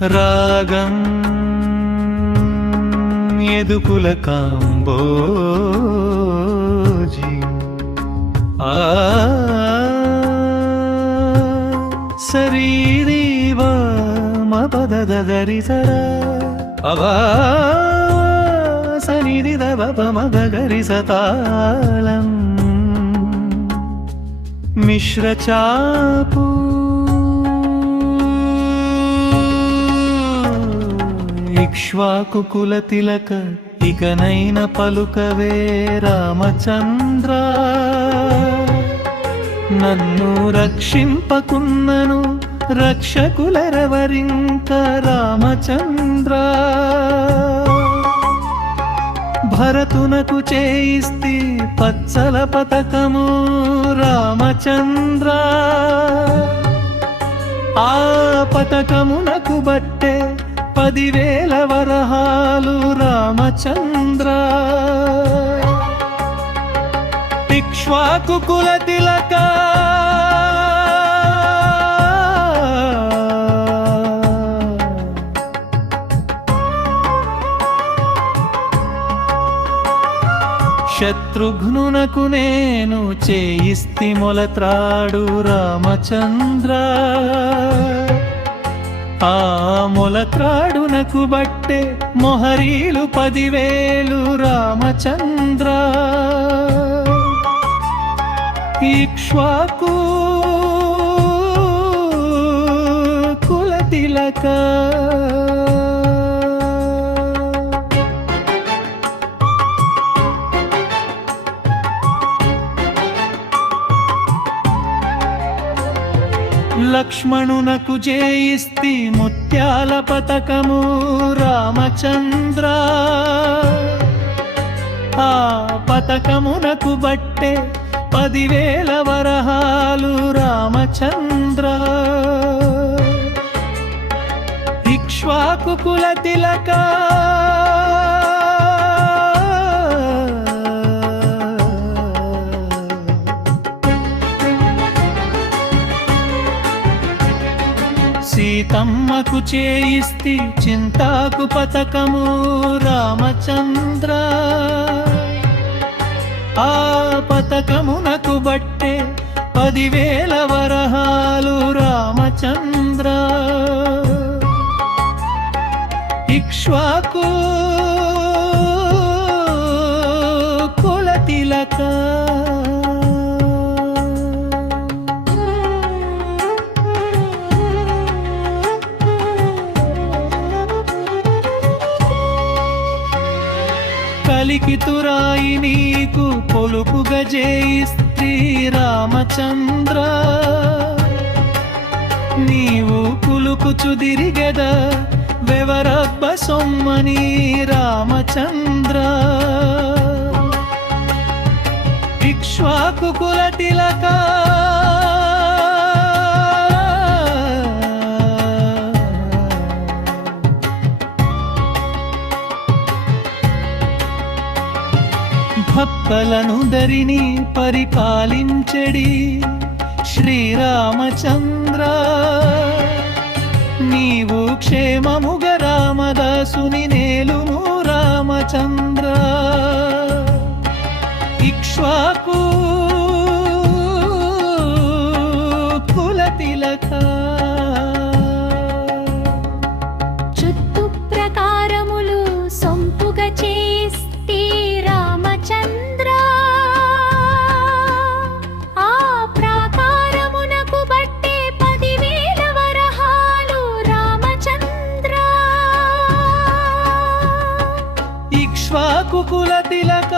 రాగం ఎదుకుల కాంబోజి సరీరీవ మపదదరి సరా అవా సనిది దవ మగరి సతాళం మిశ్రచాపు ఇక్ష్వాకుకుల తిలక ఇకనైన పలుకవే రామచంద్ర నన్ను రక్షింపకున్నను రక్షకులెవరింక రామచంద్ర భరతునకు చేయిస్తి పచ్చల పతకము రామచంద్ర ఆ పతకమునకు బట్టే 10,000 వరహాలు రామచంద్ర ఇక్ష్వాకుకుల తిలక శత్రుఘ్నునకు నేను చేయిస్తి మొలత్రాడు రామచంద్ర ఆ మొలత్రాడునకు బట్టే మొహరీలు 10,000 రామచంద్ర ఇక్ష్వాకు కుల తిలక లక్ష్మణునకు చేయిస్తి ముత్యాల పతకము రామచంద్ర ఆ పతకమునకు బట్టే 10,000 వరహాలు రామచంద్ర ఇక్ష్వాకుకుల తిలక సీతమ్మకు చేయిస్తి చింతాకు పతకము రామచంద్ర ఆ పతకమునకు బట్టే 10,000 వరహాలు రామచంద్ర ఇక్ష్వాకు కుల తిలక కలికితురాయి నీకు పొలుపుగా చేయిస్తి రామచంద్ర నీవు కులుకుచుదిరిగెద వెవరబ్బ సొమ్మని రామచంద్ర ఇక్ష్వాకుకుల తిలక భక్తలను దరిని పరిపాలించెడి శ్రీరామచంద్ర నీవు క్షేమముగ రామదాసుని నేలుము రామచంద్ర ఇక్ష్వాకు కుల తిలక చుట్టు ప్రకారములు సొంపుగా చేస్తి రామచంద్ర ఆ ప్రాకారమునకు బట్టే 10,000 వరహాలు రామచంద్ర ఇక్ష్వాకు కుల తిలక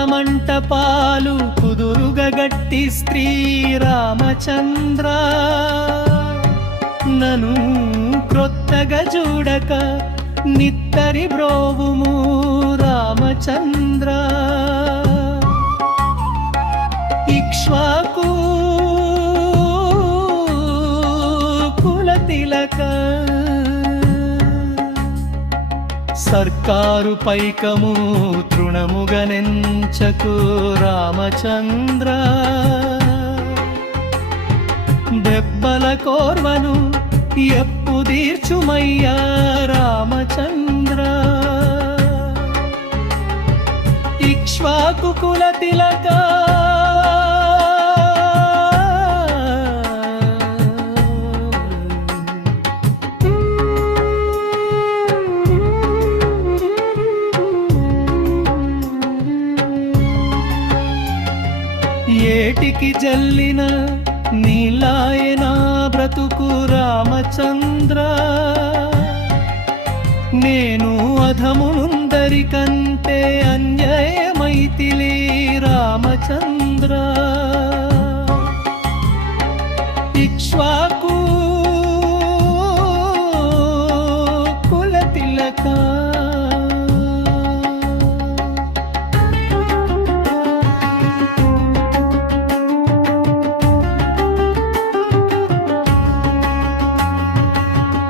గోపురమంటపాలు కుదురుగా గట్టి స్త్రీ రామచంద్ర నను క్రొత్తగా చూడక నిత్తరి బ్రోవుము రామచంద్ర ఇక్ష్వాకు కుల తిలక సర్కారు పైకము తృణముగనెంచకు రామచంద్ర దెబ్బల కోర్వను ఎప్పు తీర్చుమయ్యా రామచంద్ర ఇక్ష్వాకు కుల తిలక ఏటికి జల్లిన నీలాయనా బ్రతుకు రామచంద్ర నేను అధమునుందరికంటే అన్యాయమైతిలి రామచంద్ర ఇక్ష్వాకు కుల తిలక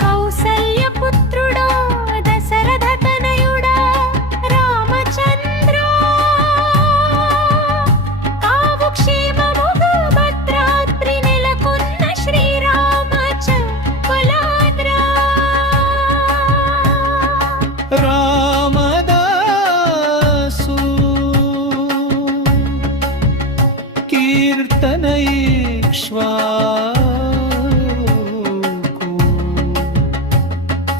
కౌసల్యపుత్రుడా దశరథ తనయుడా రామచంద్ర కావు క్షేమముగా భద్రాద్రి నెలకొన్న శ్రీరామచంద్ర రామదాసు కీర్తనైక్ష్వాకు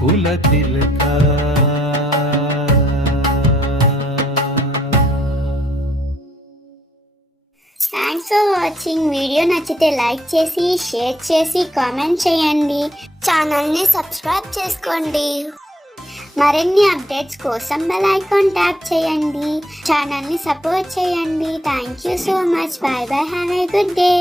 కుల తిలక థ్యాంక్స్ ఫర్ వాచింగ్. వీడియో నచ్చితే లైక్ చేసి షేర్ చేసి కామెంట్ చేయండి. ఛానల్ని సబ్స్క్రైబ్ చేసుకోండి. మరిన్ని అప్డేట్స్ కోసం బెల్ ఐకాన్ ట్యాప్ చేయండి. ఛానల్ని సపోర్ట్ చేయండి. Thank you so much. By by. Have a good day.